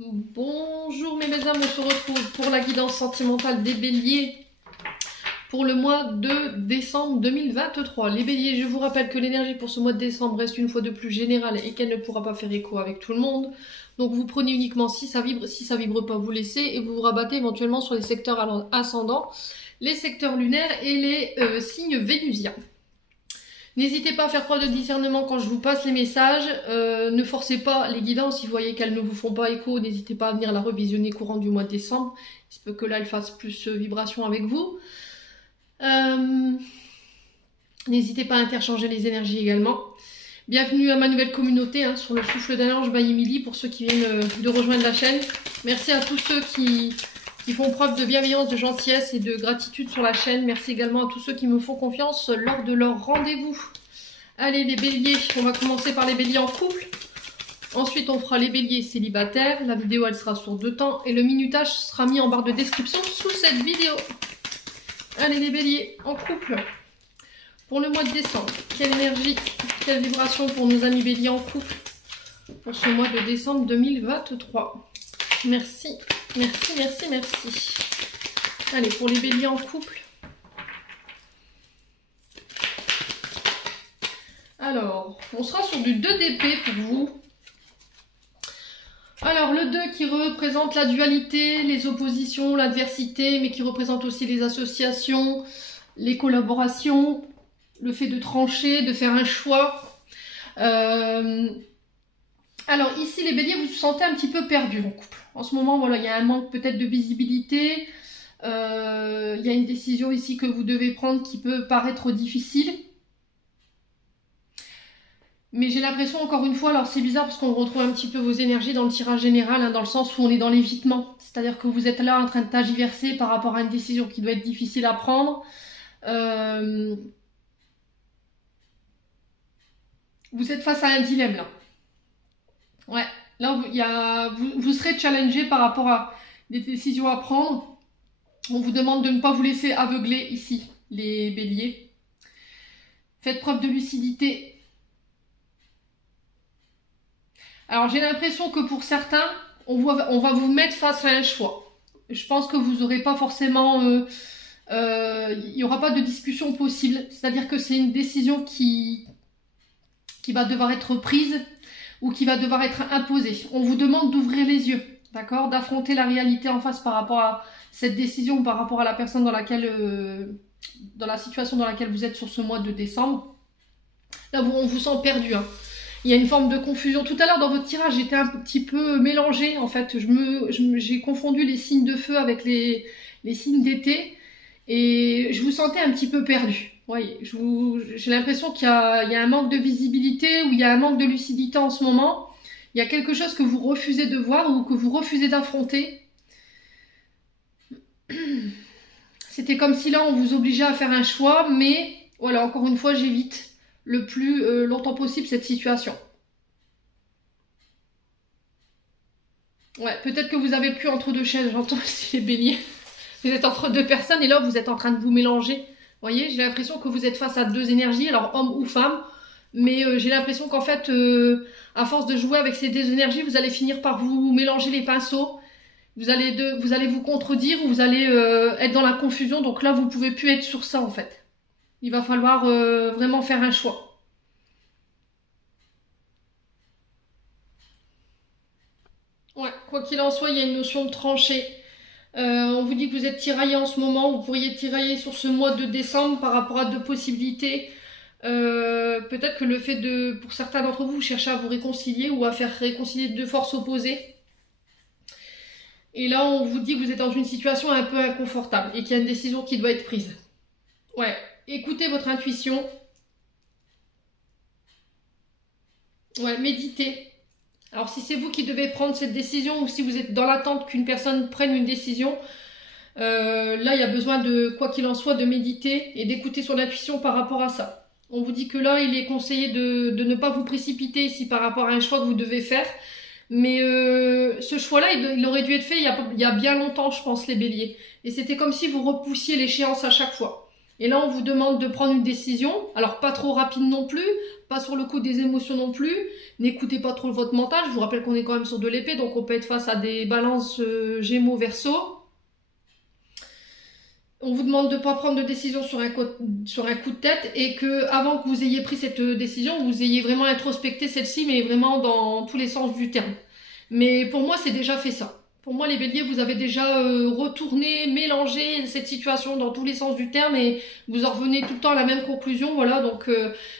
Bonjour mes belles âmes, on se retrouve pour la guidance sentimentale des béliers pour le mois de décembre 2023. Les béliers, je vous rappelle que l'énergie pour ce mois de décembre reste une fois de plus générale et qu'elle ne pourra pas faire écho avec tout le monde. Donc vous prenez uniquement si ça vibre pas, vous laissez et vous vous rabattez éventuellement sur les secteurs ascendants, les secteurs lunaires et les signes vénusiens. N'hésitez pas à faire preuve de discernement quand je vous passe les messages. Ne forcez pas les guidances. Si vous voyez qu'elles ne vous font pas écho, n'hésitez pas à venir la revisionner courant du mois de décembre. Il se peut que là, elle fasse plus vibration avec vous. N'hésitez pas à interchanger les énergies également. Bienvenue à ma nouvelle communauté sur le souffle d'un ange by Emily pour ceux qui viennent de rejoindre la chaîne. Merci à tous ceux qui font preuve de bienveillance, de gentillesse et de gratitude sur la chaîne. Merci également à tous ceux qui me font confiance lors de leur rendez-vous. Allez les béliers, on va commencer par les béliers en couple. Ensuite on fera les béliers célibataires. La vidéo elle sera sur 2 temps et le minutage sera mis en barre de description sous cette vidéo. Allez les béliers en couple. Pour le mois de décembre, quelle énergie, quelle vibration pour nos amis béliers en couple pour ce mois de décembre 2023. Merci. Merci, merci, merci. Allez, pour les béliers en couple. Alors, on sera sur du 2 d'épée pour vous. Alors, le 2 qui représente la dualité, les oppositions, l'adversité, mais qui représente aussi les associations, les collaborations, le fait de trancher, de faire un choix. Alors ici, les béliers, vous vous sentez un petit peu perdu en couple. En ce moment, voilà, il y a un manque peut-être de visibilité. Il y a une décision ici que vous devez prendre qui peut paraître difficile. Mais j'ai l'impression, encore une fois, alors c'est bizarre parce qu'on retrouve un petit peu vos énergies dans le tirage général, dans le sens où on est dans l'évitement. C'est-à-dire que vous êtes là en train de tergiverser par rapport à une décision qui doit être difficile à prendre. Vous êtes face à un dilemme là. Ouais, là vous serez challengé par rapport à des décisions à prendre. On vous demande de ne pas vous laisser aveugler ici, les béliers. Faites preuve de lucidité. Alors j'ai l'impression que pour certains, on va vous mettre face à un choix. Je pense que vous n'aurez pas forcément... il n'y aura pas de discussion possible. C'est-à-dire que c'est une décision qui va devoir être prise ou qui va devoir être imposée. On vous demande d'ouvrir les yeux, d'accord, d'affronter la réalité en face par rapport à cette décision, par rapport à la personne dans la situation dans laquelle vous êtes sur ce mois de décembre. Là, on vous sent perdu. Il y a une forme de confusion. Tout à l'heure, dans votre tirage, j'étais un petit peu mélangée. En fait, j'ai confondu les signes de feu avec les signes d'été. Et je vous sentais un petit peu perdu. Voyez, j'ai l'impression qu'il y a un manque de visibilité ou il y a un manque de lucidité en ce moment. Il y a quelque chose que vous refusez de voir ou que vous refusez d'affronter. C'était comme si là on vous obligeait à faire un choix, mais voilà, encore une fois, j'évite le plus longtemps possible cette situation. Ouais, peut-être que vous avez plus entre deux chaises, j'entends aussi les béliers. Vous êtes entre deux personnes et là vous êtes en train de vous mélanger. Vous voyez, j'ai l'impression que vous êtes face à 2 énergies, alors homme ou femme. Mais j'ai l'impression qu'en fait, à force de jouer avec ces 2 énergies, vous allez finir par vous mélanger les pinceaux. Vous allez vous contredire ou vous allez être dans la confusion. Donc là, vous ne pouvez plus être sur ça en fait. Il va falloir vraiment faire un choix. Ouais, quoi qu'il en soit, il y a une notion de tranchée. On vous dit que vous êtes tiraillé en ce moment, vous pourriez tirailler sur ce mois de décembre par rapport à 2 possibilités. Peut-être que le fait pour certains d'entre vous, chercher à vous réconcilier ou à faire réconcilier 2 forces opposées. Et là, on vous dit que vous êtes dans une situation un peu inconfortable et qu'il y a une décision qui doit être prise. Ouais, écoutez votre intuition. Ouais, méditez. Alors si c'est vous qui devez prendre cette décision ou si vous êtes dans l'attente qu'une personne prenne une décision, là il y a besoin de, quoi qu'il en soit, de méditer et d'écouter son intuition par rapport à ça. On vous dit que là il est conseillé de ne pas vous précipiter ici par rapport à un choix que vous devez faire. Mais ce choix-là, il aurait dû être fait il y a bien longtemps, je pense, les béliers. Et c'était comme si vous repoussiez l'échéance à chaque fois. Et là, on vous demande de prendre une décision. Alors, pas trop rapide non plus, pas sur le coup des émotions non plus. N'écoutez pas trop votre mental. Je vous rappelle qu'on est quand même sur de l'épée, donc on peut être face à des balances Gémeaux, Verseau. On vous demande de ne pas prendre de décision sur un coup de tête et que avant que vous ayez pris cette décision, vous ayez vraiment introspecté celle-ci, mais vraiment dans tous les sens du terme. Mais pour moi, c'est déjà fait ça. Pour moi, les béliers, vous avez déjà retourné, mélangé cette situation dans tous les sens du terme et vous en revenez tout le temps à la même conclusion. Voilà, donc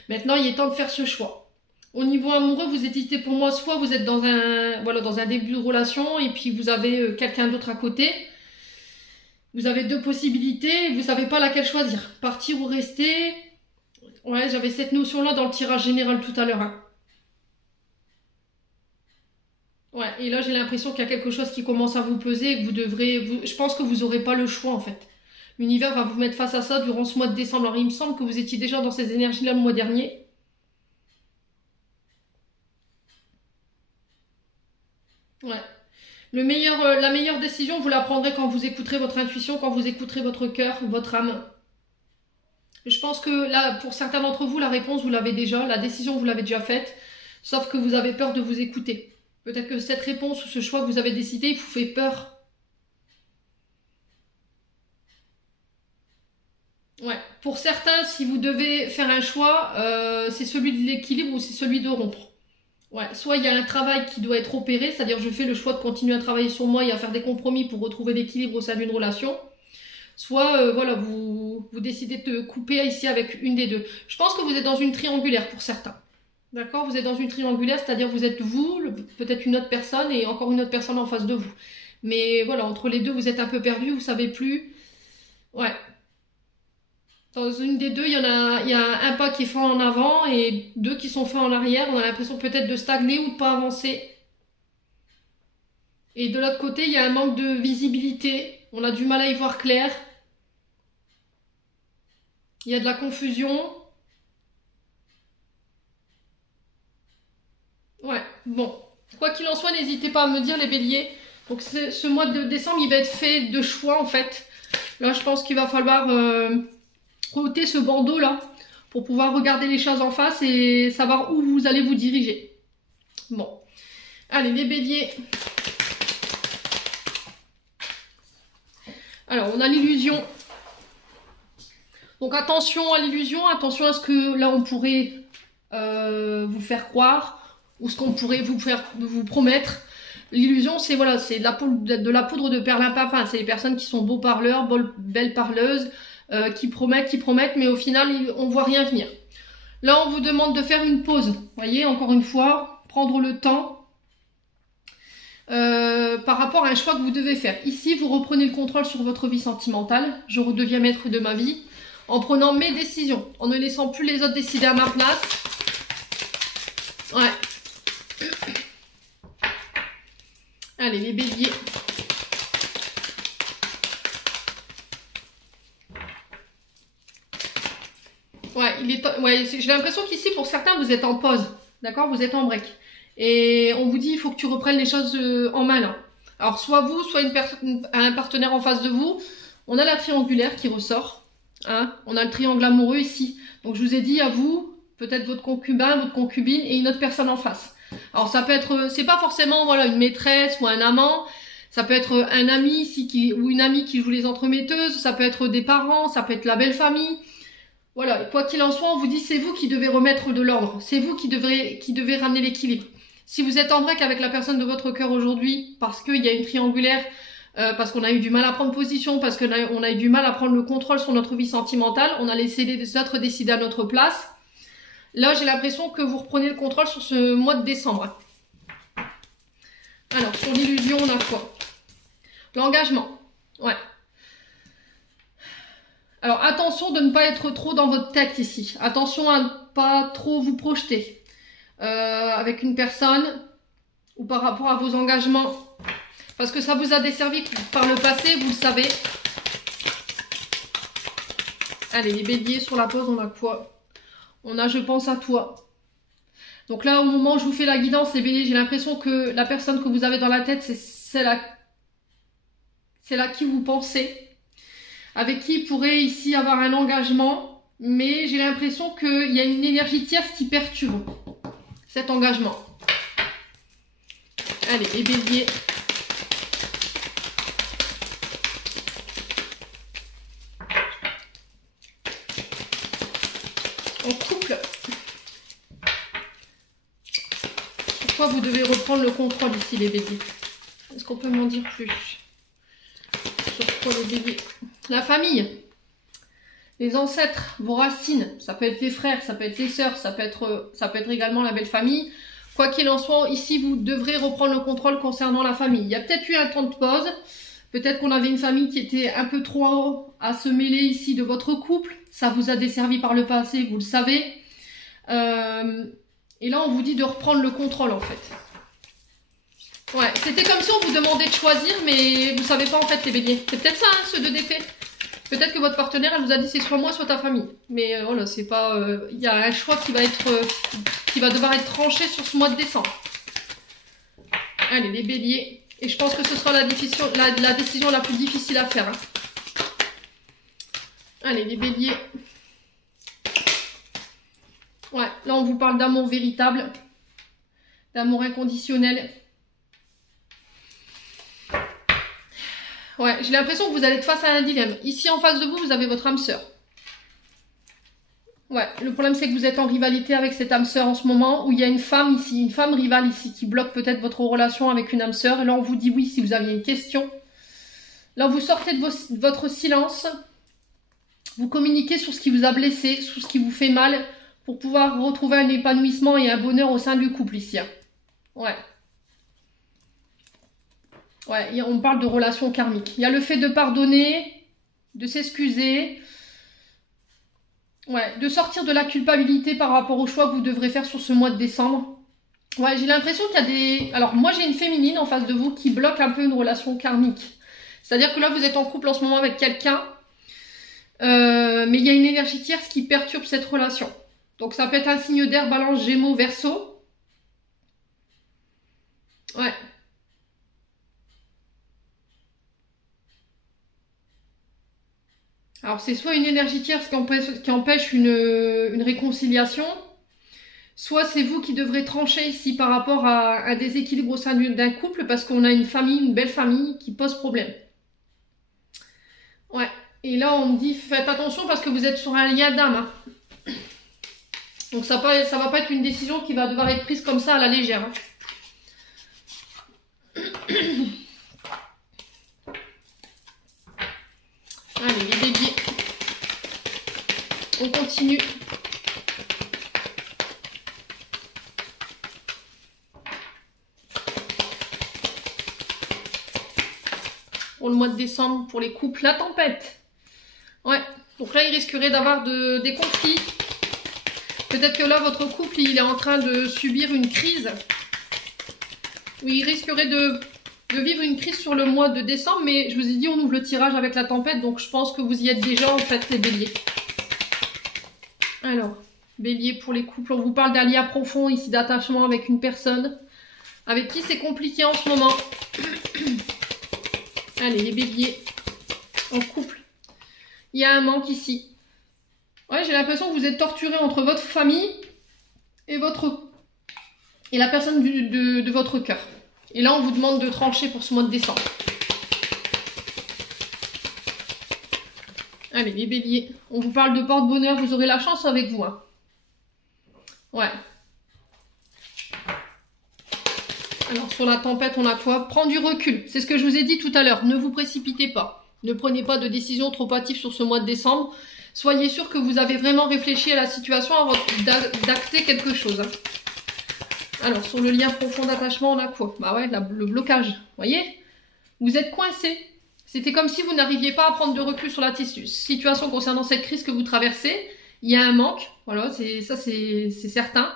maintenant, il est temps de faire ce choix. Au niveau amoureux, vous hésitez pour moi, soit vous êtes dans un début de relation et puis vous avez quelqu'un d'autre à côté. Vous avez deux possibilités, vous ne savez pas laquelle choisir. Partir ou rester. Ouais, j'avais cette notion-là dans le tirage général tout à l'heure. Hein. Ouais, et là j'ai l'impression qu'il y a quelque chose qui commence à vous peser et que vous devrez... je pense que vous n'aurez pas le choix en fait. L'univers va vous mettre face à ça durant ce mois de décembre. Alors il me semble que vous étiez déjà dans ces énergies-là le mois dernier. Ouais. La meilleure décision, vous la prendrez quand vous écouterez votre intuition, quand vous écouterez votre cœur, votre âme. Je pense que là, pour certains d'entre vous, la réponse, vous l'avez déjà, la décision, vous l'avez déjà faite, sauf que vous avez peur de vous écouter. Peut-être que cette réponse ou ce choix que vous avez décidé, il vous fait peur. Ouais. Pour certains, si vous devez faire un choix, c'est celui de l'équilibre ou c'est celui de rompre. Ouais, soit il y a un travail qui doit être opéré, c'est-à-dire je fais le choix de continuer à travailler sur moi et à faire des compromis pour retrouver l'équilibre au sein d'une relation. Soit voilà, vous décidez de couper ici avec une des deux. Je pense que vous êtes dans une triangulaire pour certains. D'accord? Vous êtes dans une triangulaire, c'est-à-dire vous êtes vous, peut-être une autre personne et encore une autre personne en face de vous. Mais voilà, entre les deux, vous êtes un peu perdu, vous savez plus. Ouais. Dans une des deux, il y a un pas qui est fait en avant et deux qui sont faits en arrière. On a l'impression peut-être de stagner ou de pas avancer. Et de l'autre côté, il y a un manque de visibilité. On a du mal à y voir clair. Il y a de la confusion. Ouais, bon. Quoi qu'il en soit, n'hésitez pas à me dire les béliers. Donc ce mois de décembre, il va être fait de choix en fait. Là, je pense qu'il va falloir... ôter ce bandeau là pour pouvoir regarder les choses en face et savoir où vous allez vous diriger. Bon, allez les béliers. Alors on a l'illusion. Donc attention à l'illusion, attention à ce que là on pourrait vous faire croire ou ce qu'on pourrait vous promettre. L'illusion, c'est voilà, c'est de la poudre de perlimpinpin. C'est les personnes qui sont beaux parleurs, belles parleuses. Qui promettent, mais au final, on voit rien venir. Là, on vous demande de faire une pause. Vous voyez, encore une fois, prendre le temps par rapport à un choix que vous devez faire. Ici, vous reprenez le contrôle sur votre vie sentimentale. Je redeviens maître de ma vie en prenant mes décisions, en ne laissant plus les autres décider à ma place. Ouais. Allez, les béliers. Ouais, j'ai l'impression qu'ici, pour certains, vous êtes en pause. D'accord? Vous êtes en break. Et on vous dit, il faut que tu reprennes les choses en main, là. Alors, soit vous, soit un partenaire en face de vous. On a la triangulaire qui ressort. Hein? On a le triangle amoureux ici. Donc, je vous ai dit à vous, peut-être votre concubin, votre concubine et une autre personne en face. Alors, ça peut être, c'est pas forcément, voilà, une maîtresse ou un amant. Ça peut être un ami ici ou une amie qui joue les entremetteuses. Ça peut être des parents. Ça peut être la belle famille. Voilà, quoi qu'il en soit, on vous dit c'est vous qui devez remettre de l'ordre, c'est vous qui devez ramener l'équilibre. Si vous êtes en break avec la personne de votre cœur aujourd'hui, parce qu'il y a une triangulaire, parce qu'on a eu du mal à prendre position, parce qu'on a eu du mal à prendre le contrôle sur notre vie sentimentale, on a laissé les autres décider à notre place, là j'ai l'impression que vous reprenez le contrôle sur ce mois de décembre. Alors, sur l'illusion, on a quoi? L'engagement, ouais. Alors attention de ne pas être trop dans votre tête ici. Attention à ne pas trop vous projeter avec une personne ou par rapport à vos engagements. Parce que ça vous a desservi par le passé, vous le savez. Allez, les béliers, sur la pause, on a quoi? On a je pense à toi. Donc là, au moment où je vous fais la guidance, les béliers, j'ai l'impression que la personne que vous avez dans la tête, c'est celle à qui vous pensez. avec qui il pourrait ici avoir un engagement, mais j'ai l'impression qu'il y a une énergie tierce qui perturbe cet engagement. Allez, les béliers. En couple. Pourquoi vous devez reprendre le contrôle ici, les béliers? Est-ce qu'on peut m'en dire plus? Sur quoi les béliers? La famille. Les ancêtres, vos racines. Ça peut être les frères, ça peut être les sœurs, ça peut être également la belle famille. Quoi qu'il en soit, ici, vous devrez reprendre le contrôle concernant la famille. Il y a peut-être eu un temps de pause. Peut-être qu'on avait une famille qui était un peu trop à se mêler ici de votre couple. Ça vous a desservi par le passé, vous le savez. Et là, on vous dit de reprendre le contrôle, en fait. Ouais, c'était comme si on vous demandait de choisir, mais vous savez pas, en fait, les béliers. C'est peut-être ça, hein, ce 2 d'épée. Peut-être que votre partenaire, elle vous a dit c'est soit moi, soit ta famille. Mais voilà, c'est pas... Il y a un choix qui va devoir être tranché sur ce mois de décembre. Allez, les béliers. Et je pense que ce sera la décision la plus difficile à faire. Hein. Allez, les béliers. Ouais, là, on vous parle d'amour véritable. D'amour inconditionnel. Ouais, j'ai l'impression que vous allez être face à un dilemme. Ici, en face de vous, vous avez votre âme sœur. Ouais, le problème, c'est que vous êtes en rivalité avec cette âme sœur en ce moment, où il y a une femme ici, une femme rivale ici, qui bloque peut-être votre relation avec une âme sœur. Et là, on vous dit oui si vous aviez une question. Là, vous sortez de votre silence. Vous communiquez sur ce qui vous a blessé, sur ce qui vous fait mal, pour pouvoir retrouver un épanouissement et un bonheur au sein du couple ici. Ouais. Ouais, on parle de relations karmiques. Il y a le fait de pardonner, de s'excuser, ouais, de sortir de la culpabilité par rapport aux choix que vous devrez faire sur ce mois de décembre. Ouais, j'ai l'impression qu'il y a des... Alors, moi, j'ai une féminine en face de vous qui bloque un peu une relation karmique. C'est-à-dire que là, vous êtes en couple en ce moment avec quelqu'un, mais il y a une énergie tierce qui perturbe cette relation. Donc, ça peut être un signe d'air, balance, gémeaux, verseau. Ouais. Alors, c'est soit une énergie tierce qui empêche une réconciliation, soit c'est vous qui devrez trancher ici par rapport à un déséquilibre au sein d'un couple parce qu'on a une famille, une belle famille qui pose problème. Ouais. Et là, on me dit, faites attention parce que vous êtes sur un lien d'âme. Hein. Donc, ça va pas être une décision qui va devoir être prise comme ça à la légère. Hein. Allez, les béliers. On continue. Pour le mois de décembre, pour les couples, la tempête. Ouais, donc là, il risquerait d'avoir des conflits. Peut-être que là, votre couple, il est en train de subir une crise. Oui, il risquerait de vivre une crise sur le mois de décembre, mais je vous ai dit, on ouvre le tirage avec la tempête, donc je pense que vous y êtes déjà, en fait, les béliers. Alors, bélier pour les couples, on vous parle d'un lien profond ici, d'attachement avec une personne, avec qui c'est compliqué en ce moment. Allez, les béliers, en couple. Il y a un manque ici. Ouais, j'ai l'impression que vous êtes torturé entre votre famille et la personne de votre cœur. Et là, on vous demande de trancher pour ce mois de décembre. Allez, les béliers, on vous parle de porte-bonheur, vous aurez la chance avec vous. Hein. Ouais. Alors, sur la tempête, on a quoi? Prendre du recul. C'est ce que je vous ai dit tout à l'heure. Ne vous précipitez pas. Ne prenez pas de décision trop hâtive sur ce mois de décembre. Soyez sûr que vous avez vraiment réfléchi à la situation avant d'acter quelque chose. Hein. Alors, sur le lien profond d'attachement, on a quoi? Bah ouais, le blocage. Vous voyez? Vous êtes coincé. C'était comme si vous n'arriviez pas à prendre de recul sur la situation concernant cette crise que vous traversez. Il y a un manque. Voilà, c'est certain.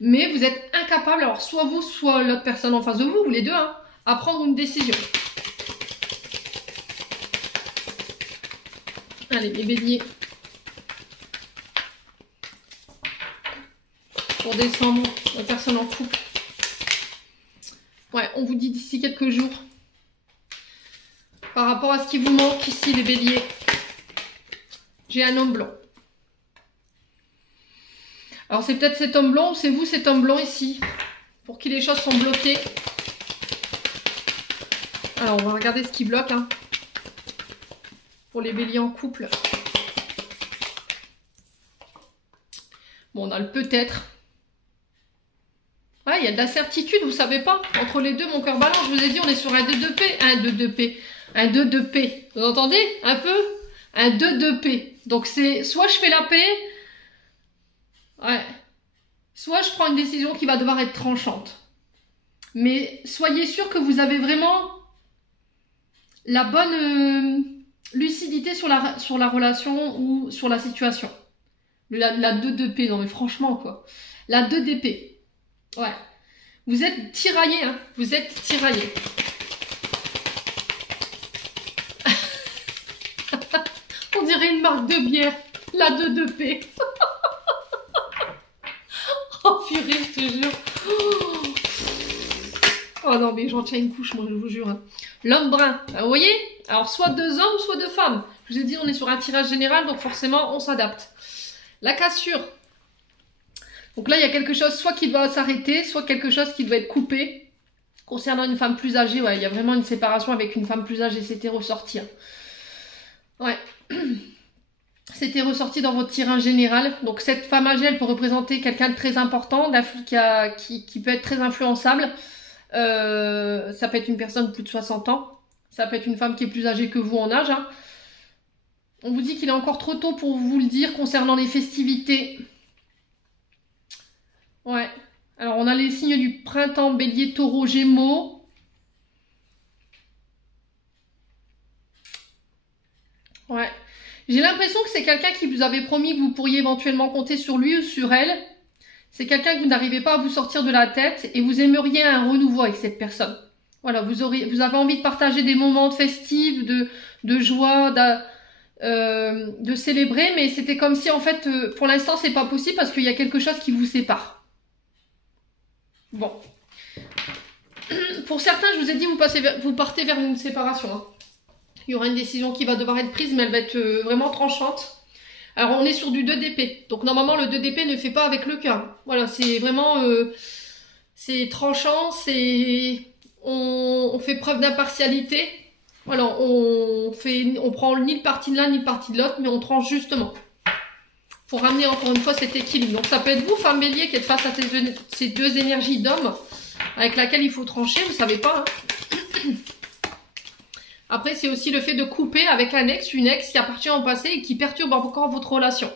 Mais vous êtes incapable, alors soit vous, soit l'autre personne en face de vous, ou les deux, hein, à prendre une décision. Allez, les béliers. Pour décembre, la personne en couple. Ouais, on vous dit d'ici quelques jours. Par rapport à ce qui vous manque ici, les béliers. J'ai un homme blanc. Alors c'est peut-être cet homme blanc ou c'est vous cet homme blanc ici. Pour qui les choses sont bloquées. Alors on va regarder ce qui bloque. Hein. Pour les béliers en couple. Bon, on a le peut-être. Ouais, il y a de la certitude, vous savez pas. Entre les deux, mon cœur balance. Je vous ai dit, on est sur un 2-2 P. Un 2-2 P. Un 2-2 P. Vous entendez un peu? Un 2-2 P. Donc c'est soit je fais la paix. Ouais. Soit je prends une décision qui va devoir être tranchante. Mais soyez sûr que vous avez vraiment la bonne lucidité sur la relation ou sur la situation. La 2-2P, non mais franchement quoi. La 2DP. Ouais. Vous êtes tiraillé, hein. Vous êtes tiraillé. On dirait une marque de bière. La 2DP. Oh purée, je te jure. Oh non, mais j'en tiens une couche, moi, je vous jure. Hein. L'homme brun. Vous voyez? Alors, soit deux hommes, soit deux femmes. Je vous ai dit, on est sur un tirage général, donc forcément, on s'adapte. La cassure. Donc là, il y a quelque chose, soit qui doit s'arrêter, soit quelque chose qui doit être coupé. Concernant une femme plus âgée, ouais, il y a vraiment une séparation avec une femme plus âgée, c'était ressorti. Hein. Ouais. C'était ressorti dans votre tirage général. Donc cette femme âgée, elle peut représenter quelqu'un de très important, qui peut être très influençable. Ça peut être une personne de plus de 60 ans. Ça peut être une femme qui est plus âgée que vous en âge. Hein. On vous dit qu'il est encore trop tôt pour vous le dire concernant les festivités. Ouais. Alors on a les signes du printemps, bélier, taureau, gémeaux. Ouais. J'ai l'impression que c'est quelqu'un qui vous avait promis que vous pourriez éventuellement compter sur lui ou sur elle. C'est quelqu'un que vous n'arrivez pas à vous sortir de la tête et vous aimeriez un renouveau avec cette personne. Voilà, vous avez envie de partager des moments festifs, de joie, de célébrer, mais c'était comme si en fait, pour l'instant, c'est pas possible parce qu'il y a quelque chose qui vous sépare. Bon. Pour certains, je vous ai dit, vous partez vers une séparation. Hein. Il y aura une décision qui va devoir être prise, mais elle va être vraiment tranchante. Alors, on est sur du 2DP. Donc, normalement, le 2DP ne fait pas avec le cœur. Voilà, c'est vraiment... c'est tranchant, on fait preuve d'impartialité. Voilà, on prend ni le parti de l'un, ni le parti de l'autre, mais on tranche justement. Pour ramener encore une fois cet équilibre. Donc, ça peut être vous, femme bélier, qui êtes face à ces deux énergies d'homme avec laquelle il faut trancher, vous savez pas, hein. Après, c'est aussi le fait de couper avec un ex, une ex qui appartient au passé et qui perturbe encore votre relation.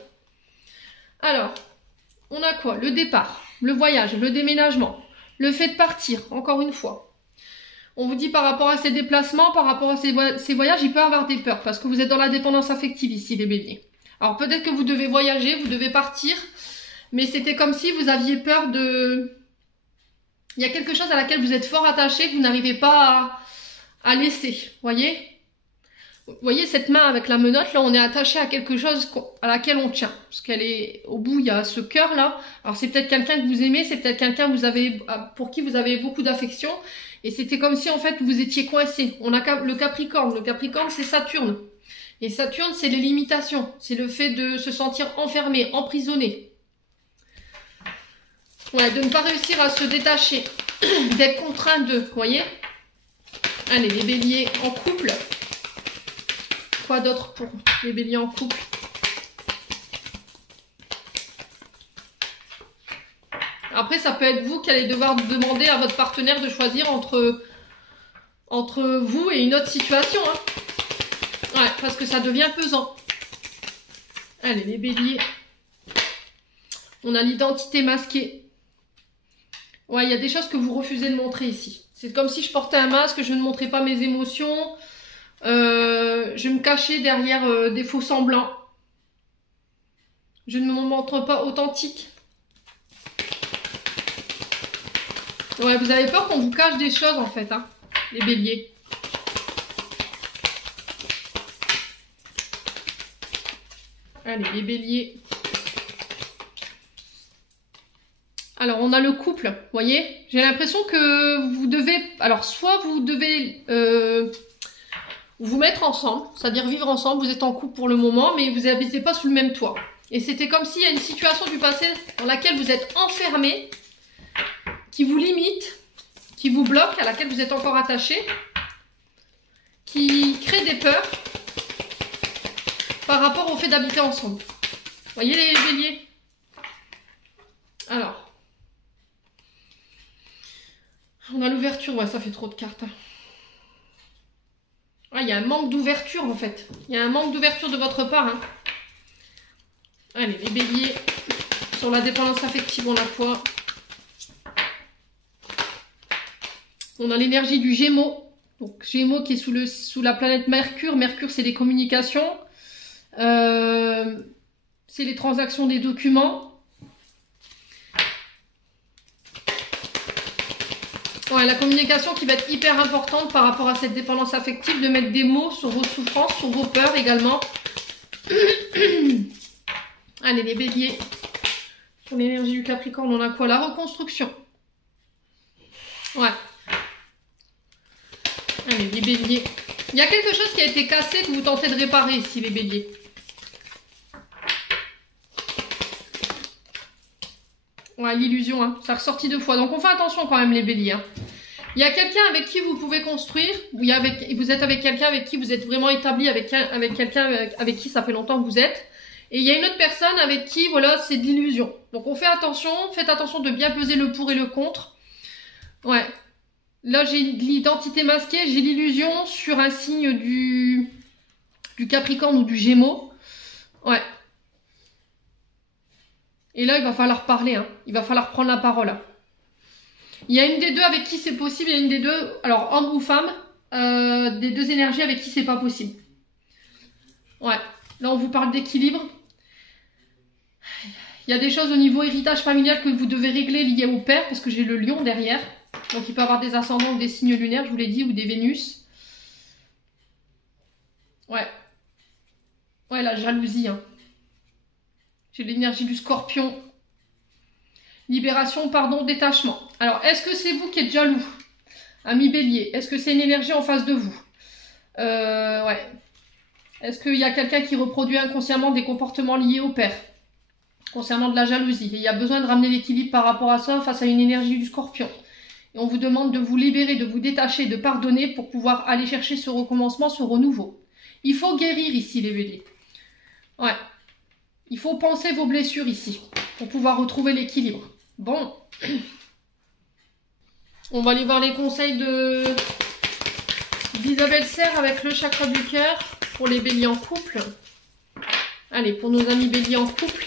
Alors, on a quoi? Le départ, le voyage, le déménagement, le fait de partir, encore une fois. On vous dit par rapport à ces déplacements, par rapport à ces voyages, il peut y avoir des peurs parce que vous êtes dans la dépendance affective ici, les béliers. Alors, peut-être que vous devez voyager, vous devez partir, mais c'était comme si vous aviez peur de... Il y a quelque chose à laquelle vous êtes fort attaché, que vous n'arrivez pas à laisser, voyez? Vous voyez cette main avec la menotte, là on est attaché à quelque chose à laquelle on tient, parce qu'elle est au bout, il y a ce cœur là, alors c'est peut-être quelqu'un que vous aimez, c'est peut-être quelqu'un pour qui vous avez beaucoup d'affection, et c'était comme si en fait vous étiez coincé. On a le Capricorne c'est Saturne, et Saturne c'est les limitations, c'est le fait de se sentir enfermé, emprisonné. Ouais, de ne pas réussir à se détacher, d'être contraint de, vous voyez? Allez, les béliers en couple. Quoi d'autre pour les béliers en couple? Après, ça peut être vous qui allez devoir demander à votre partenaire de choisir entre vous et une autre situation. Hein. Ouais, parce que ça devient pesant. Allez, les béliers. On a l'identité masquée. Ouais, il y a des choses que vous refusez de montrer ici. C'est comme si je portais un masque, je ne montrais pas mes émotions. Je me cachais derrière des faux semblants. Je ne me montre pas authentique. Ouais, vous avez peur qu'on vous cache des choses en fait, hein, les béliers. Allez, les béliers. Alors, on a le couple, vous voyez? J'ai l'impression que vous devez... Alors, soit vous devez... vous mettre ensemble, c'est-à-dire vivre ensemble, vous êtes en couple pour le moment, mais vous n'habitez pas sous le même toit. Et c'était comme s'il y a une situation du passé dans laquelle vous êtes enfermé, qui vous limite, qui vous bloque, à laquelle vous êtes encore attaché, qui crée des peurs par rapport au fait d'habiter ensemble. Vous voyez les béliers? Alors, on a l'ouverture, ouais, ça fait trop de cartes. Ah, il y a un manque d'ouverture en fait. Il y a un manque d'ouverture de votre part. Hein. Allez, les béliers, sur la dépendance affective, on a quoi? On a l'énergie du Gémeaux. Donc, Gémeaux qui est sous la planète Mercure. Mercure, c'est les communications. C'est les transactions des documents. Ouais, la communication qui va être hyper importante par rapport à cette dépendance affective, de mettre des mots sur vos souffrances, sur vos peurs également. Allez, les béliers. Sur l'énergie du Capricorne, on a quoi? La reconstruction. Ouais. Allez, les béliers. Il y a quelque chose qui a été cassé que vous tentez de réparer ici, les béliers. Ouais, l'illusion, hein. Ça a ressorti 2 fois. Donc, on fait attention quand même, les béliers. Hein. Il y a quelqu'un avec qui vous pouvez construire. Ou vous êtes avec quelqu'un avec qui vous êtes vraiment établi, avec quelqu'un avec qui ça fait longtemps que vous êtes. Et il y a une autre personne avec qui, voilà, c'est de l'illusion. Donc, on fait attention. Faites attention de bien peser le pour et le contre. Ouais. Là, j'ai l'identité masquée. J'ai l'illusion sur un signe du Capricorne ou du Gémeaux. Ouais. Et là, il va falloir parler, hein. Il va falloir prendre la parole. Hein. Il y a une des deux avec qui c'est possible, il y a une des deux, alors homme ou femme, des deux énergies avec qui c'est pas possible. Ouais, là on vous parle d'équilibre. Il y a des choses au niveau héritage familial que vous devez régler liées au père, parce que j'ai le lion derrière. Donc il peut avoir des ascendants ou des signes lunaires, je vous l'ai dit, ou des Vénus. Ouais. Ouais, la jalousie, hein. J'ai l'énergie du Scorpion. Libération, pardon, détachement. Alors, est-ce que c'est vous qui êtes jaloux? Ami Bélier, est-ce que c'est une énergie en face de vous? Ouais. Est-ce qu'il y a quelqu'un qui reproduit inconsciemment des comportements liés au père? Concernant de la jalousie. Et il y a besoin de ramener l'équilibre par rapport à ça face à une énergie du Scorpion. Et on vous demande de vous libérer, de vous détacher, de pardonner pour pouvoir aller chercher ce recommencement, ce renouveau. Il faut guérir ici, les Béliers. Ouais. Il faut penser vos blessures ici, pour pouvoir retrouver l'équilibre. Bon. On va aller voir les conseils d'Isabelle Serre avec le chakra du cœur pour les béliers en couple. Allez, pour nos amis béliers en couple.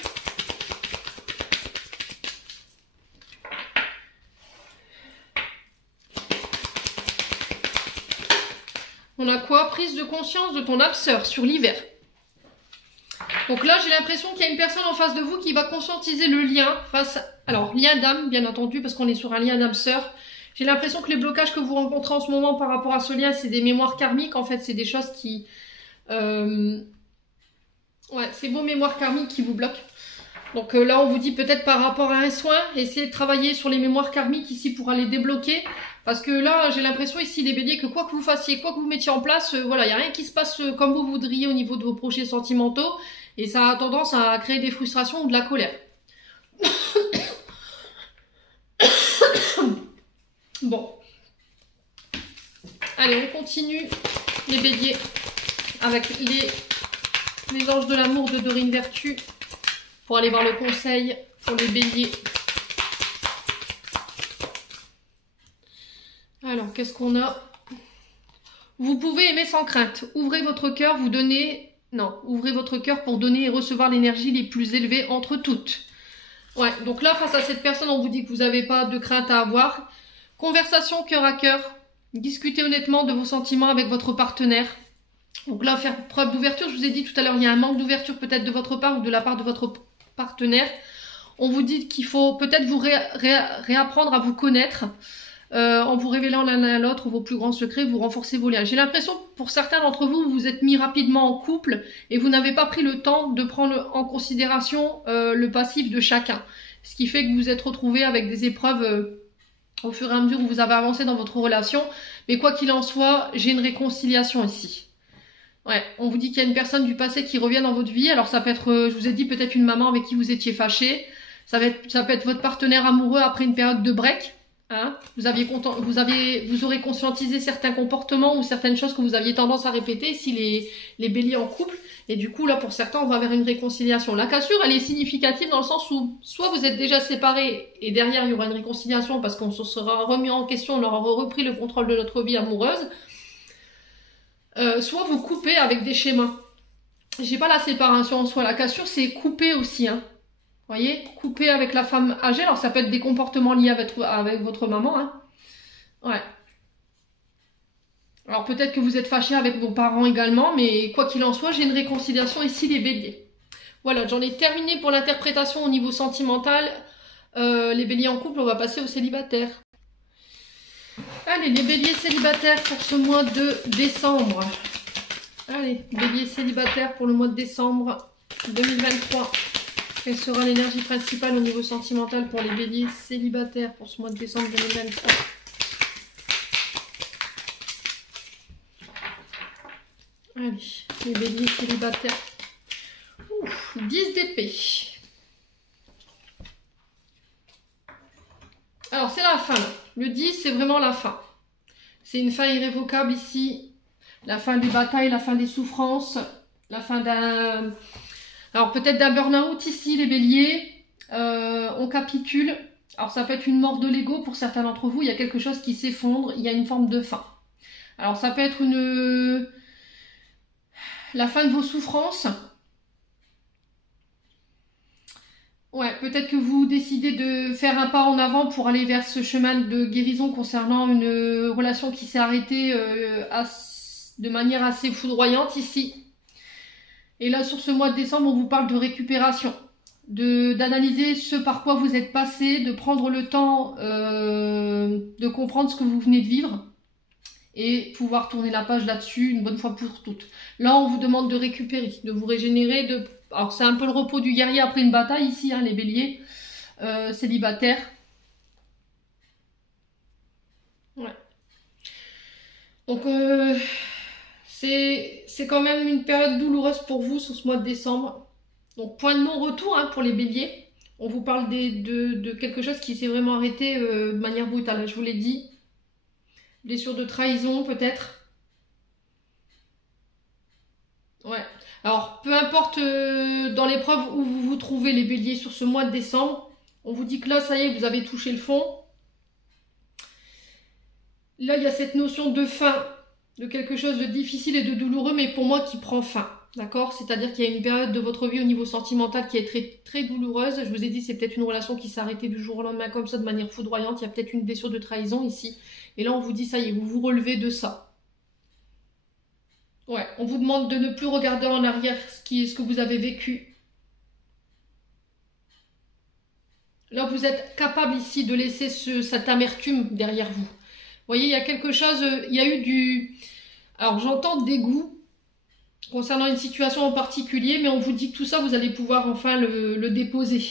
On a quoi? Prise de conscience de ton âme sœur sur l'hiver. Donc là, j'ai l'impression qu'il y a une personne en face de vous qui va conscientiser le lien face... Alors, lien d'âme, bien entendu, parce qu'on est sur un lien d'âme-sœur. J'ai l'impression que les blocages que vous rencontrez en ce moment par rapport à ce lien, c'est des mémoires karmiques. En fait, c'est des choses qui... Ouais, c'est vos mémoires karmiques qui vous bloquent. Donc là, on vous dit peut-être par rapport à un soin, essayez de travailler sur les mémoires karmiques ici pour aller débloquer. Parce que là, j'ai l'impression ici, les béliers, que quoi que vous fassiez, quoi que vous mettiez en place, voilà, il n'y a rien qui se passe comme vous voudriez au niveau de vos projets sentimentaux. Et ça a tendance à créer des frustrations ou de la colère. Bon. Allez, on continue, les béliers, avec les anges de l'amour de Dorine Vertu, pour aller voir le conseil pour les béliers. Alors, qu'est-ce qu'on a? Vous pouvez aimer sans crainte. Ouvrez votre cœur, vous donnez... Non, ouvrez votre cœur pour donner et recevoir l'énergie les plus élevées entre toutes. Ouais, donc là, face à cette personne, on vous dit que vous n'avez pas de crainte à avoir. Conversation cœur à cœur. Discutez honnêtement de vos sentiments avec votre partenaire. Donc là, faire preuve d'ouverture. Je vous ai dit tout à l'heure, il y a un manque d'ouverture peut-être de votre part ou de la part de votre partenaire. On vous dit qu'il faut peut-être vous réapprendre à vous connaître. En vous révélant l'un à l'autre vos plus grands secrets, vous renforcez vos liens. J'ai l'impression que pour certains d'entre vous, vous vous êtes mis rapidement en couple et vous n'avez pas pris le temps de prendre en considération le passif de chacun. Ce qui fait que vous vous êtes retrouvés avec des épreuves au fur et à mesure où vous avez avancé dans votre relation. Mais quoi qu'il en soit, j'ai une réconciliation ici. Ouais, on vous dit qu'il y a une personne du passé qui revient dans votre vie. Alors ça peut être, je vous ai dit, peut-être une maman avec qui vous étiez fâché. Ça peut être votre partenaire amoureux après une période de break. Hein. Vous aurez conscientisé certains comportements ou certaines choses que vous aviez tendance à répéter si les béliers en couple. Et du coup, là, pour certains, on va vers une réconciliation. La cassure, elle est significative dans le sens où soit vous êtes déjà séparés et derrière, il y aura une réconciliation parce qu'on se sera remis en question, on aura repris le contrôle de notre vie amoureuse. Soit vous coupez avec des schémas. J'ai pas la séparation en soi. La cassure, c'est couper aussi. Hein. Vous voyez, couper avec la femme âgée. Alors, ça peut être des comportements liés avec votre maman. Hein. Ouais. Alors, peut-être que vous êtes fâché avec vos parents également. Mais quoi qu'il en soit, j'ai une réconciliation ici, les béliers. Voilà, j'en ai terminé pour l'interprétation au niveau sentimental. Les béliers en couple, on va passer aux célibataires. Allez, les béliers célibataires pour ce mois de décembre. Allez, bélier célibataire pour le mois de décembre 2023. Quelle sera l'énergie principale au niveau sentimental pour les béliers célibataires pour ce mois de décembre 2023? Allez, les béliers célibataires. Ouf, 10 d'épée. Alors, c'est la fin. Là. Le 10, c'est vraiment la fin. C'est une fin irrévocable ici. La fin des batailles, la fin des souffrances, la fin d'un... Alors, peut-être d'un burn-out ici, les béliers. On capitule. Alors, ça peut être une mort de l'ego pour certains d'entre vous. Il y a quelque chose qui s'effondre. Il y a une forme de fin. Alors, ça peut être la fin de vos souffrances. Ouais, peut-être que vous décidez de faire un pas en avant pour aller vers ce chemin de guérison concernant une relation qui s'est arrêtée de manière assez foudroyante ici. Et là, sur ce mois de décembre, on vous parle de récupération, d'analyser ce par quoi vous êtes passé, de prendre le temps de comprendre ce que vous venez de vivre et pouvoir tourner la page là-dessus une bonne fois pour toutes. Là, on vous demande de récupérer, de vous régénérer, alors c'est un peu le repos du guerrier après une bataille ici, hein, les béliers célibataires. Ouais. Donc c'est quand même une période douloureuse pour vous sur ce mois de décembre. Donc point de non-retour hein, pour les béliers. On vous parle de quelque chose qui s'est vraiment arrêté de manière brutale, je vous l'ai dit. Blessure de trahison peut-être. Ouais. Alors, peu importe dans l'épreuve où vous vous trouvez les béliers sur ce mois de décembre, on vous dit que là, ça y est, vous avez touché le fond. Là, il y a cette notion de fin, de quelque chose de difficile et de douloureux, mais pour moi qui prend fin. D'accord? C'est-à-dire qu'il y a une période de votre vie au niveau sentimental qui est très, très douloureuse. Je vous ai dit, c'est peut-être une relation qui s'est arrêtée du jour au lendemain comme ça, de manière foudroyante. Il y a peut-être une blessure de trahison ici. Et là, on vous dit, ça y est, vous vous relevez de ça. Ouais, on vous demande de ne plus regarder en arrière ce que vous avez vécu. Là, vous êtes capable ici de laisser cette amertume derrière vous. Vous voyez, il y a quelque chose, il y a eu du... Alors, j'entends dégoût concernant une situation en particulier, mais on vous dit que tout ça, vous allez pouvoir enfin le déposer.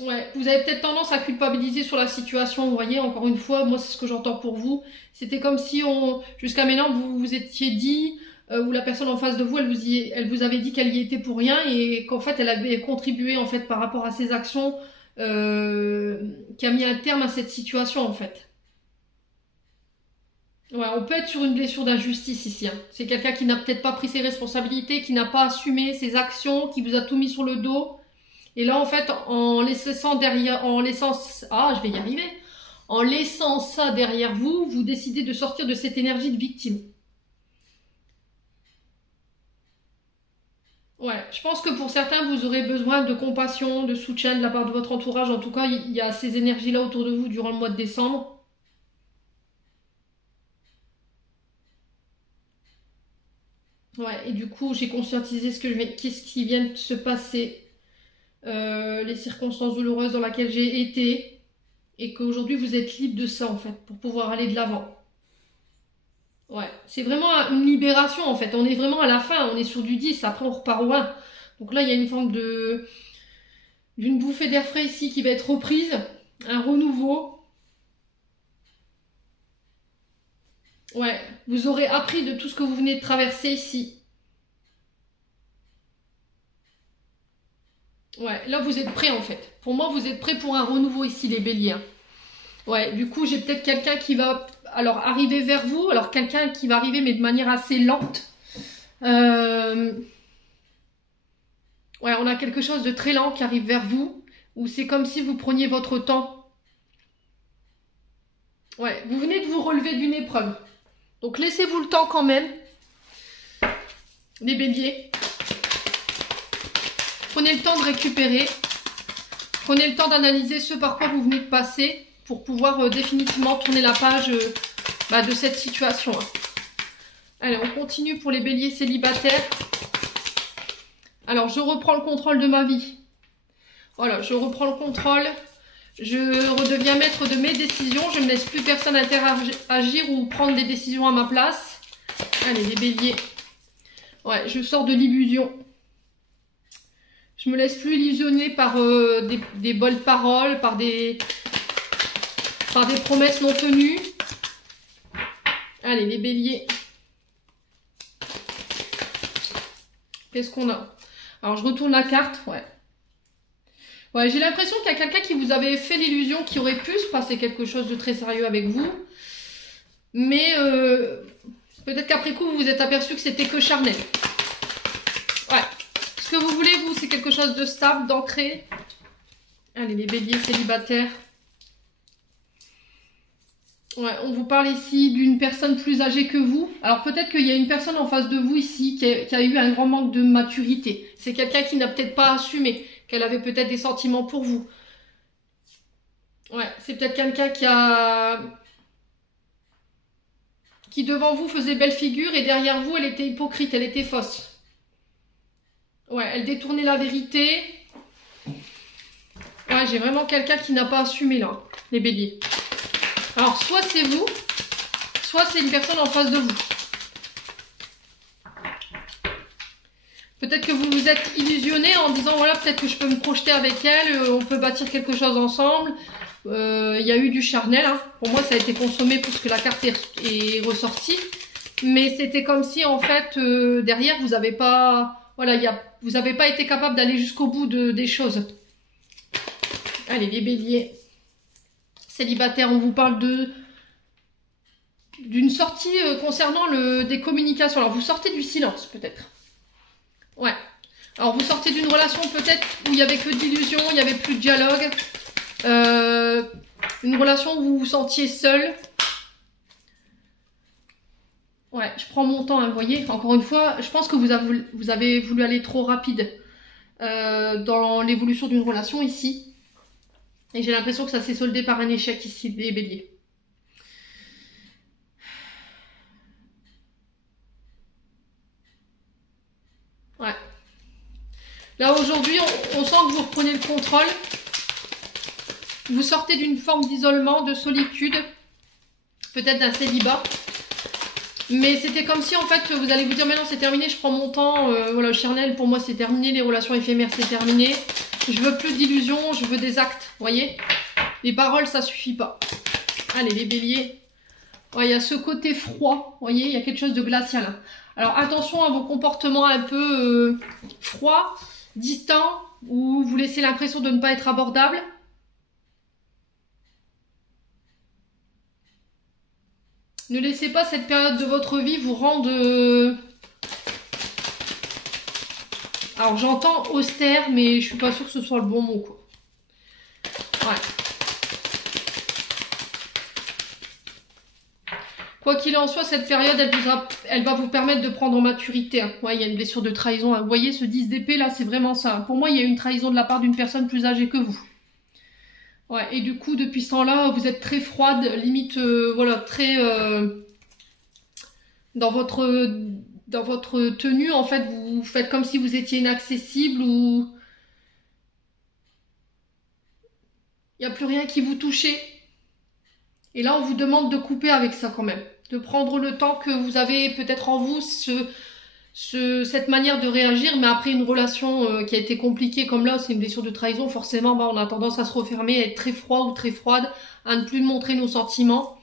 Ouais, vous avez peut-être tendance à culpabiliser sur la situation, vous voyez, encore une fois, moi c'est ce que j'entends pour vous. C'était comme si jusqu'à maintenant, vous vous étiez dit, ou la personne en face de vous, elle vous avait dit qu'elle y était pour rien et qu'en fait, elle avait contribué en fait par rapport à ses actions qui a mis un terme à cette situation en fait. Ouais, on peut être sur une blessure d'injustice ici. Hein. C'est quelqu'un qui n'a peut-être pas pris ses responsabilités, qui n'a pas assumé ses actions, qui vous a tout mis sur le dos. Et là, en fait, en laissant je vais y arriver. En laissant ça derrière vous, vous décidez de sortir de cette énergie de victime. Ouais, je pense que pour certains, vous aurez besoin de compassion, de soutien de la part de votre entourage. En tout cas, il y a ces énergies-là autour de vous durant le mois de décembre. Ouais, et du coup, j'ai conscientisé qu'est-ce qui vient de se passer, les circonstances douloureuses dans lesquelles j'ai été, et qu'aujourd'hui, vous êtes libre de ça, en fait, pour pouvoir aller de l'avant. Ouais, c'est vraiment une libération, en fait. On est vraiment à la fin, on est sur du 10, après on repart au 1. Donc là, il y a une forme d'une bouffée d'air frais ici qui va être reprise, un renouveau. Ouais, vous aurez appris de tout ce que vous venez de traverser ici. Ouais, là vous êtes prêts en fait. Pour moi, vous êtes prêts pour un renouveau ici, les béliers. Hein. Ouais, du coup, j'ai peut-être quelqu'un qui va alors arriver vers vous. Alors, quelqu'un qui va arriver, mais de manière assez lente. Ouais, on a quelque chose de très lent qui arrive vers vous. Où c'est comme si vous preniez votre temps. Ouais, vous venez de vous relever d'une épreuve. Donc, laissez-vous le temps quand même. Les béliers. Prenez le temps de récupérer. Prenez le temps d'analyser ce par quoi vous venez de passer pour pouvoir définitivement tourner la page de cette situation. Allez, on continue pour les béliers célibataires. Alors, je reprends le contrôle de ma vie. Voilà, je reprends le contrôle. Je redeviens maître de mes décisions. Je ne laisse plus personne interagir ou prendre des décisions à ma place. Allez, les béliers. Ouais, je sors de l'illusion. Je me laisse plus illusionner par des bonnes paroles, par des promesses non tenues. Allez, les béliers. Qu'est-ce qu'on a? Alors, je retourne la carte. Ouais. Ouais, j'ai l'impression qu'il y a quelqu'un qui vous avait fait l'illusion qu'il aurait pu se passer quelque chose de très sérieux avec vous. Mais peut-être qu'après coup, vous vous êtes aperçu que c'était que charnel. Ouais. Ce que vous voulez, vous, c'est quelque chose de stable, d'ancré. Allez, les béliers célibataires. Ouais, on vous parle ici d'une personne plus âgée que vous. Alors peut-être qu'il y a une personne en face de vous ici qui a eu un grand manque de maturité. C'est quelqu'un qui n'a peut-être pas assumé, qu'elle avait peut-être des sentiments pour vous. Ouais, c'est peut-être quelqu'un qui devant vous faisait belle figure et derrière vous, elle était hypocrite, elle était fausse. Ouais, elle détournait la vérité. Ouais, j'ai vraiment quelqu'un qui n'a pas assumé là, les béliers. Alors, soit c'est vous, soit c'est une personne en face de vous. Peut-être que vous vous êtes illusionné en disant, voilà, peut-être que je peux me projeter avec elle, on peut bâtir quelque chose ensemble. Il y a eu du charnel, hein. Pour moi, ça a été consommé puisque la carte est ressortie. Mais c'était comme si, en fait, derrière, vous n'avez pas... Voilà, vous n'avez pas été capable d'aller jusqu'au bout des choses. Allez, les béliers. Célibataire, on vous parle d'une sortie concernant des communications. Alors, vous sortez du silence, peut-être. Ouais. Alors, vous sortez d'une relation, peut-être, où il n'y avait que d'illusions, il n'y avait plus de dialogue. Une relation où vous vous sentiez seul. Ouais, je prends mon temps, hein, vous voyez. Encore une fois, je pense que vous avez voulu aller trop rapide dans l'évolution d'une relation ici. Et j'ai l'impression que ça s'est soldé par un échec ici, les béliers. Ouais. Là, aujourd'hui, on sent que vous reprenez le contrôle. Vous sortez d'une forme d'isolement, de solitude. Peut-être d'un célibat. Mais c'était comme si, en fait, vous allez vous dire, mais non, c'est terminé, je prends mon temps. Voilà, le charnel, pour moi, c'est terminé. Les relations éphémères, c'est terminé. Je veux plus d'illusions, je veux des actes, vous voyez. Les paroles, ça suffit pas. Allez, les béliers. Ouais, il y a ce côté froid, vous voyez, il y a quelque chose de glacial. Hein. Alors, attention à vos comportements un peu froids, distants, où vous laissez l'impression de ne pas être abordable. Ne laissez pas cette période de votre vie vous rendre... Alors, j'entends austère, mais je suis pas sûre que ce soit le bon mot, quoi. Ouais. Quoi qu'il en soit, cette période, elle va vous permettre de prendre en maturité. Hein. Ouais, il y a une blessure de trahison. Hein. Vous voyez, ce 10 d'épée, là, c'est vraiment ça. Pour moi, il y a une trahison de la part d'une personne plus âgée que vous. Ouais, et du coup, depuis ce temps-là, vous êtes très froide, limite, voilà, très... dans votre tenue, en fait, vous faites comme si vous étiez inaccessible ou... Il n'y a plus rien qui vous touchait. Et là, on vous demande de couper avec ça quand même. De prendre le temps que vous avez peut-être en vous, cette manière de réagir. Mais après une relation qui a été compliquée comme là, c'est une blessure de trahison, forcément, on a tendance à se refermer, à être très froid ou très froide, à ne plus montrer nos sentiments.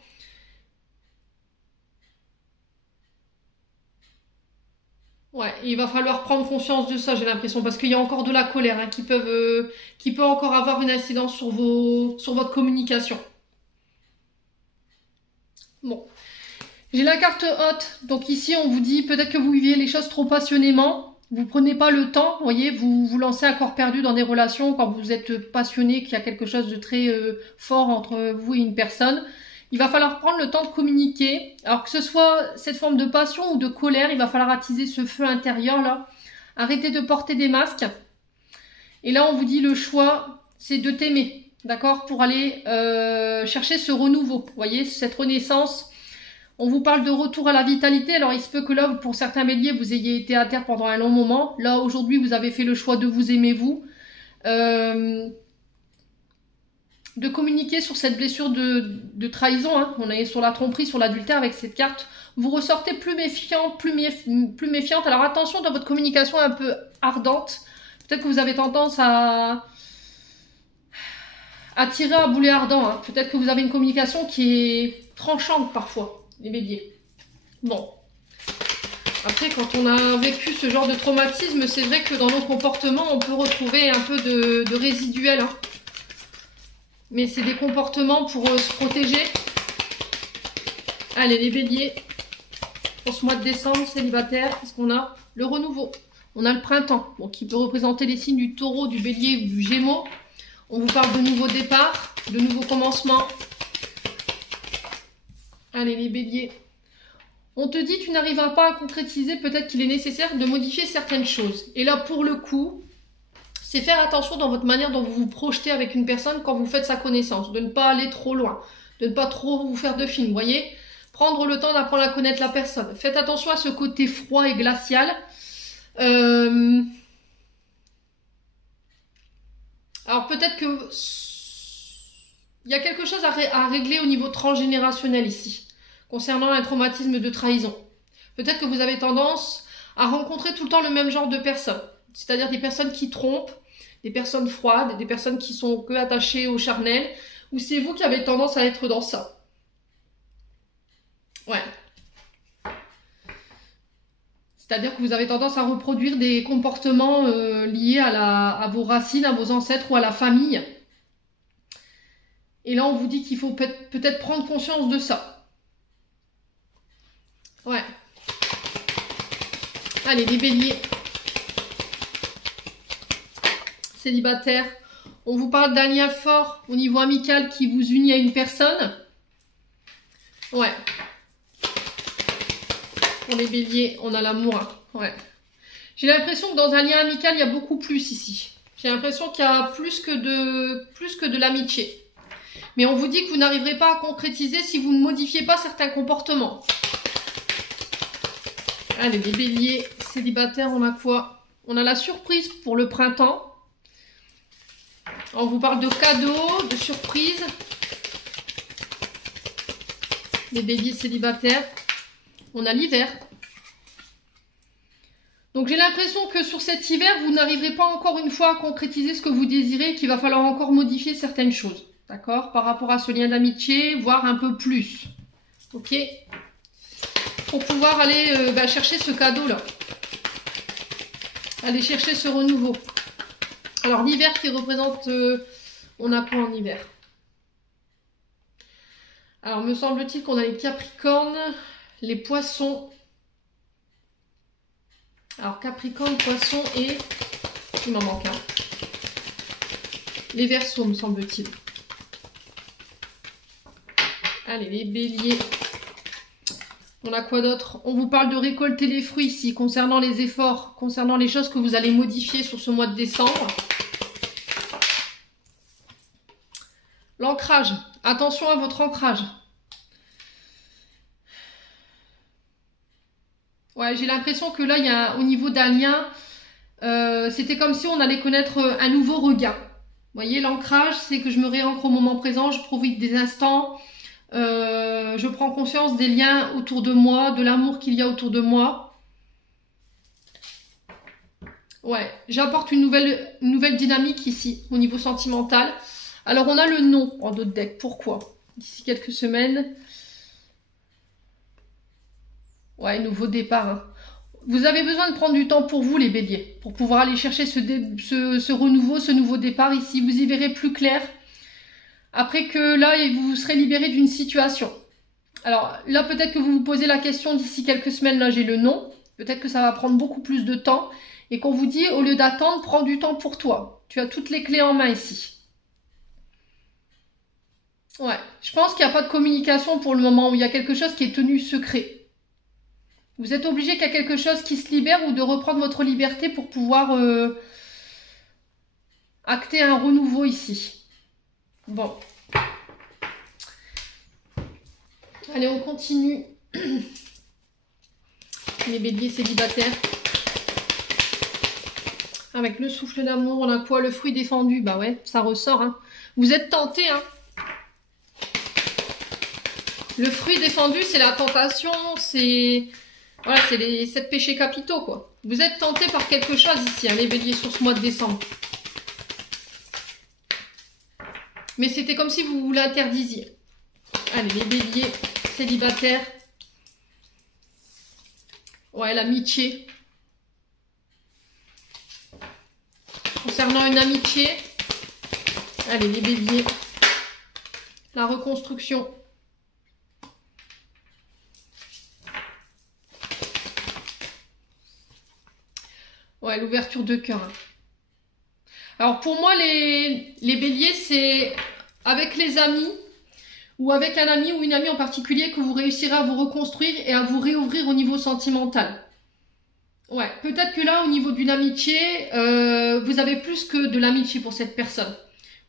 Ouais, il va falloir prendre conscience de ça, j'ai l'impression, parce qu'il y a encore de la colère hein, qui peut encore avoir une incidence sur votre communication. Bon. J'ai la carte haute, donc ici on vous dit peut-être que vous vivez les choses trop passionnément, vous prenez pas le temps, vous voyez, vous vous lancez à corps perdu dans des relations quand vous êtes passionné, qu'il y a quelque chose de très fort entre vous et une personne. Il va falloir prendre le temps de communiquer, alors que ce soit cette forme de passion ou de colère, il va falloir attiser ce feu intérieur là. Arrêtez de porter des masques. Et là on vous dit le choix, c'est de t'aimer, d'accord, pour aller chercher ce renouveau, vous voyez, cette renaissance. On vous parle de retour à la vitalité, alors il se peut que là, pour certains béliers, vous ayez été à terre pendant un long moment. Là, aujourd'hui, vous avez fait le choix de vous aimer, vous. De communiquer sur cette blessure de trahison. Hein. On est sur la tromperie, sur l'adultère avec cette carte. Vous ressortez plus méfiant, plus méfiante. Alors attention dans votre communication un peu ardente. Peut-être que vous avez tendance à tirer à boulet ardent. Hein. Peut-être que vous avez une communication qui est tranchante parfois. Les béliers. Bon. Après, quand on a vécu ce genre de traumatisme, c'est vrai que dans nos comportements, on peut retrouver un peu de résiduel. Hein. Mais c'est des comportements pour se protéger. Allez, les béliers. Pour ce mois de décembre, célibataire, qu'est-ce qu'on a? Le renouveau. On a le printemps, bon, qui peut représenter les signes du taureau, du bélier ou du gémeaux. On vous parle de nouveaux départs, de nouveaux commencements. Allez, les béliers. On te dit, tu n'arriveras pas à concrétiser, peut-être qu'il est nécessaire de modifier certaines choses. Et là, pour le coup, c'est faire attention dans votre manière dont vous vous projetez avec une personne quand vous faites sa connaissance. De ne pas aller trop loin, de ne pas trop vous faire de films, vous voyez. Prendre le temps d'apprendre à connaître la personne. Faites attention à ce côté froid et glacial. Alors, peut-être que il y a quelque chose à régler au niveau transgénérationnel ici, concernant un traumatisme de trahison. Peut-être que vous avez tendance à rencontrer tout le temps le même genre de personnes, c'est-à-dire des personnes qui trompent, des personnes froides, des personnes qui sont que attachées au charnel, ou c'est vous qui avez tendance à être dans ça. Ouais. C'est-à-dire que vous avez tendance à reproduire des comportements liés à vos racines, à vos ancêtres ou à la famille. Et là, on vous dit qu'il faut peut-être prendre conscience de ça. Ouais. Allez, les béliers. Célibataires. On vous parle d'un lien fort au niveau amical qui vous unit à une personne. Ouais. Pour les béliers, on a l'amour. Ouais. J'ai l'impression que dans un lien amical, il y a beaucoup plus ici. J'ai l'impression qu'il y a plus que de l'amitié. Mais on vous dit que vous n'arriverez pas à concrétiser si vous ne modifiez pas certains comportements. Allez, les béliers célibataires, on a quoi? On a la surprise pour le printemps. On vous parle de cadeaux, de surprises. Les béliers célibataires. On a l'hiver. Donc j'ai l'impression que sur cet hiver, vous n'arriverez pas encore une fois à concrétiser ce que vous désirez, qu'il va falloir encore modifier certaines choses. D'accord? Par rapport à ce lien d'amitié, voire un peu plus. Ok? Pour pouvoir aller chercher ce cadeau-là. Aller chercher ce renouveau. Alors l'hiver qui représente... on a quoi en hiver? Alors me semble-t-il qu'on a les Capricornes, les Poissons. Alors Capricorne, Poissons et... il m'en manque un. Les Verseaux, me semble-t-il. Allez, les Béliers. On a quoi d'autre? On vous parle de récolter les fruits ici, concernant les efforts, concernant les choses que vous allez modifier sur ce mois de décembre. L'ancrage. Attention à votre ancrage. Ouais, j'ai l'impression que là, il y a au niveau d'un lien, c'était comme si on allait connaître un nouveau regain. Vous voyez, l'ancrage, c'est que je me réancre au moment présent, je profite des instants, je prends conscience des liens autour de moi, de l'amour qu'il y a autour de moi. Ouais, j'apporte une nouvelle dynamique ici, au niveau sentimental. Alors, on a le non en d'autres decks. Pourquoi? D'ici quelques semaines. Ouais, nouveau départ. Hein. Vous avez besoin de prendre du temps pour vous, les béliers, pour pouvoir aller chercher ce renouveau, ce nouveau départ ici. Vous y verrez plus clair. Après que là, vous serez libéré d'une situation. Alors là, peut-être que vous vous posez la question d'ici quelques semaines, là j'ai le non. Peut-être que ça va prendre beaucoup plus de temps. Et qu'on vous dit, au lieu d'attendre, prends du temps pour toi. Tu as toutes les clés en main ici. Ouais, je pense qu'il n'y a pas de communication pour le moment, où il y a quelque chose qui est tenu secret. Vous êtes obligé qu'il y a quelque chose qui se libère ou de reprendre votre liberté pour pouvoir acter un renouveau ici. Bon. Allez, on continue. Les béliers célibataires. Avec le souffle d'amour, on a quoi? Le fruit défendu. Bah ouais, ça ressort. Hein. Vous êtes tentés. Hein. Le fruit défendu, c'est la tentation, c'est... Voilà, c'est les 7 péchés capitaux, quoi. Vous êtes tentés par quelque chose ici, hein, les béliers, sur ce mois de décembre. Mais c'était comme si vous l'interdisiez. Allez, les béliers célibataires. Ouais, l'amitié. Concernant une amitié. Allez, les béliers. La reconstruction. Ouais, l'ouverture de cœur. Alors pour moi, les béliers, c'est avec les amis ou avec un ami ou une amie en particulier que vous réussirez à vous reconstruire et à vous réouvrir au niveau sentimental. Ouais, peut-être que là, au niveau d'une amitié, vous avez plus que de l'amitié pour cette personne.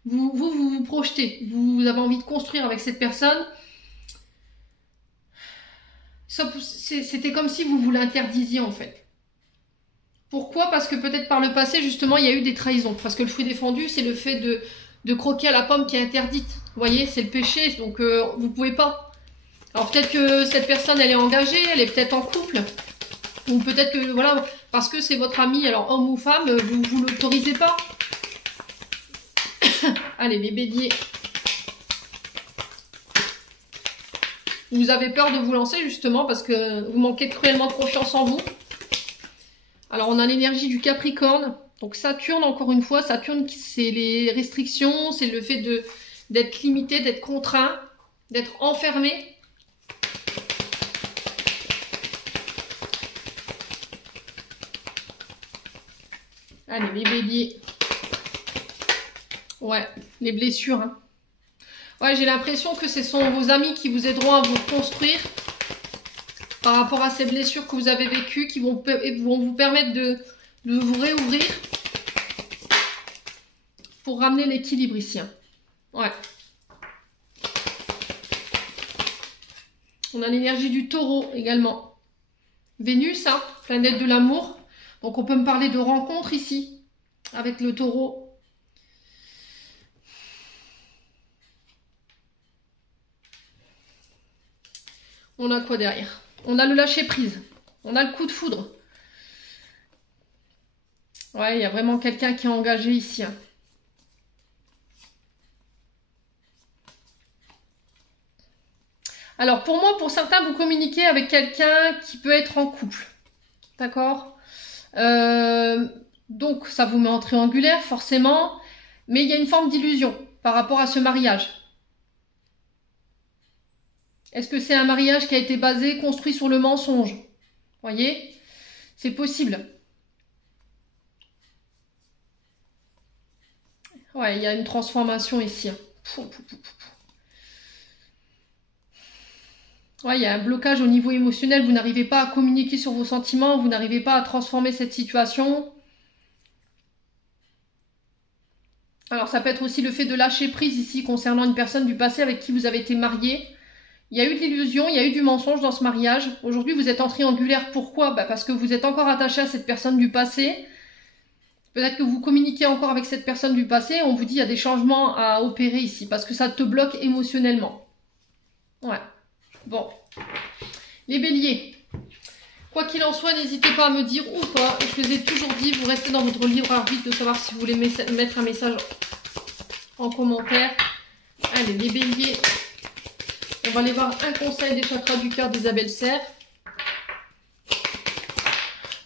Vous projetez, vous avez envie de construire avec cette personne. C'était comme si vous l'interdisiez en fait. Pourquoi? Parce que peut-être par le passé, justement, il y a eu des trahisons. Parce que le fruit défendu, c'est le fait de croquer à la pomme qui est interdite. Vous voyez, c'est le péché, donc vous pouvez pas. Alors peut-être que cette personne, elle est engagée, elle est peut-être en couple. Ou peut-être que, voilà, parce que c'est votre ami, alors homme ou femme, vous l'autorisez pas. Allez, les béliers. Vous avez peur de vous lancer, justement, parce que vous manquez cruellement de confiance en vous. Alors, on a l'énergie du Capricorne. Donc, Saturne, encore une fois, Saturne, c'est les restrictions, c'est le fait d'être limité, d'être contraint, d'être enfermé. Allez, les béliers. Ouais, les blessures. Hein. Ouais, j'ai l'impression que ce sont vos amis qui vous aideront à vous construire par rapport à ces blessures que vous avez vécues, qui vont vous permettre de vous réouvrir pour ramener l'équilibre ici. Hein. Ouais. On a l'énergie du taureau également. Vénus, hein, planète de l'amour. Donc on peut me parler de rencontres ici, avec le taureau. On a quoi derrière? On a le lâcher prise. On a le coup de foudre. Ouais, il y a vraiment quelqu'un qui est engagé ici. Hein. Alors pour moi, pour certains, vous communiquez avec quelqu'un qui peut être en couple. D'accord? Donc ça vous met en triangulaire forcément. Mais il y a une forme d'illusion par rapport à ce mariage. Est-ce que c'est un mariage qui a été basé, construit sur le mensonge? Voyez? C'est possible. Ouais, il y a une transformation ici. Ouais, il y a un blocage au niveau émotionnel. Vous n'arrivez pas à communiquer sur vos sentiments. Vous n'arrivez pas à transformer cette situation. Alors, ça peut être aussi le fait de lâcher prise ici concernant une personne du passé avec qui vous avez été marié. Il y a eu de l'illusion, il y a eu du mensonge dans ce mariage. Aujourd'hui, vous êtes en triangulaire. Pourquoi? Bah parce que vous êtes encore attaché à cette personne du passé. Peut-être que vous communiquez encore avec cette personne du passé. On vous dit qu'il y a des changements à opérer ici. Parce que ça te bloque émotionnellement. Ouais. Bon. Les béliers. Quoi qu'il en soit, n'hésitez pas à me dire ou pas. Je vous ai toujours dit, vous restez dans votre libre arbitre de savoir si vous voulez mettre un message en commentaire. Allez, les béliers. On va aller voir un conseil des chakras du cœur d'Isabelle Serre.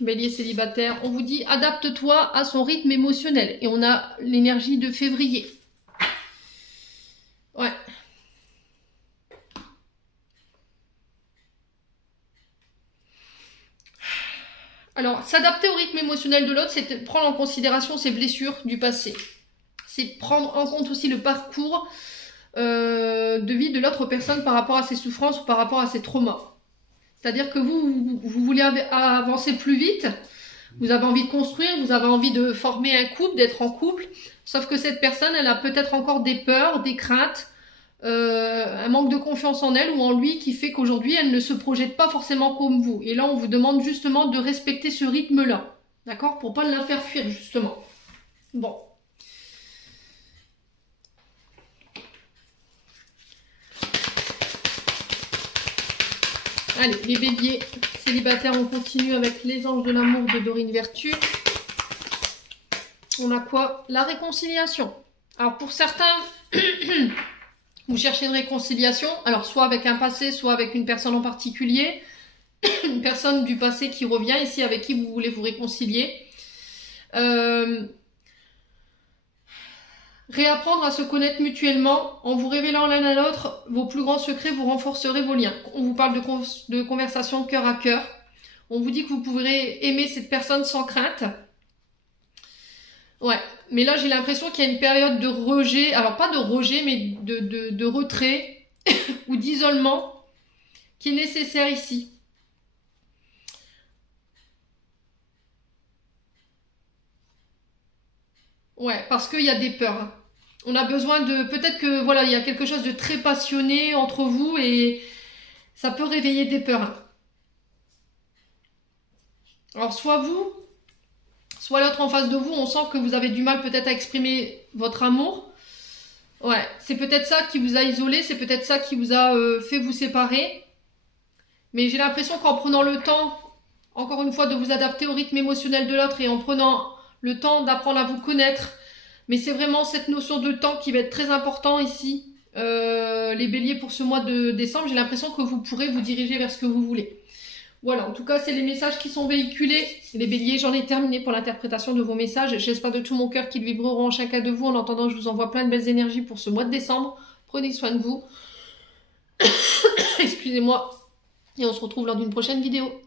Bélier célibataire, on vous dit adapte-toi à son rythme émotionnel. Et on a l'énergie de février. Ouais. Alors, s'adapter au rythme émotionnel de l'autre, c'est prendre en considération ses blessures du passé. C'est prendre en compte aussi le parcours de vie de l'autre personne par rapport à ses souffrances ou par rapport à ses traumas. C'est-à-dire que vous voulez avancer plus vite, vous avez envie de construire, vous avez envie de former un couple, d'être en couple, sauf que cette personne, elle a peut-être encore des peurs, des craintes, un manque de confiance en elle ou en lui qui fait qu'aujourd'hui, elle ne se projette pas forcément comme vous. Et là, on vous demande justement de respecter ce rythme-là, d'accord? Pour pas la faire fuir, justement. Bon. Allez, les béliers célibataires, on continue avec les anges de l'amour de Dorine Vertu. On a quoi? La réconciliation. Alors pour certains, vous cherchez une réconciliation, alors soit avec un passé, soit avec une personne en particulier. Une personne du passé qui revient ici, avec qui vous voulez vous réconcilier. Réapprendre à se connaître mutuellement, en vous révélant l'un à l'autre vos plus grands secrets, vous renforcerez vos liens. On vous parle de conversation cœur à cœur. On vous dit que vous pourrez aimer cette personne sans crainte. Ouais, mais là j'ai l'impression qu'il y a une période de rejet, alors pas de rejet, mais de retrait ou d'isolement qui est nécessaire ici. Ouais, parce qu'il y a des peurs. On a besoin de... Peut-être que, voilà, il y a quelque chose de très passionné entre vous et ça peut réveiller des peurs. Alors, soit vous, soit l'autre en face de vous, on sent que vous avez du mal peut-être à exprimer votre amour. Ouais, c'est peut-être ça qui vous a isolé, c'est peut-être ça qui vous a fait vous séparer. Mais j'ai l'impression qu'en prenant le temps, encore une fois, de vous adapter au rythme émotionnel de l'autre et en prenant le temps d'apprendre à vous connaître, mais c'est vraiment cette notion de temps qui va être très important ici, les béliers pour ce mois de décembre. J'ai l'impression que vous pourrez vous diriger vers ce que vous voulez. Voilà, en tout cas, c'est les messages qui sont véhiculés. Les béliers, j'en ai terminé pour l'interprétation de vos messages. J'espère de tout mon cœur qu'ils vibreront en chacun de vous. En attendant, je vous envoie plein de belles énergies pour ce mois de décembre. Prenez soin de vous. Excusez-moi. Et on se retrouve lors d'une prochaine vidéo.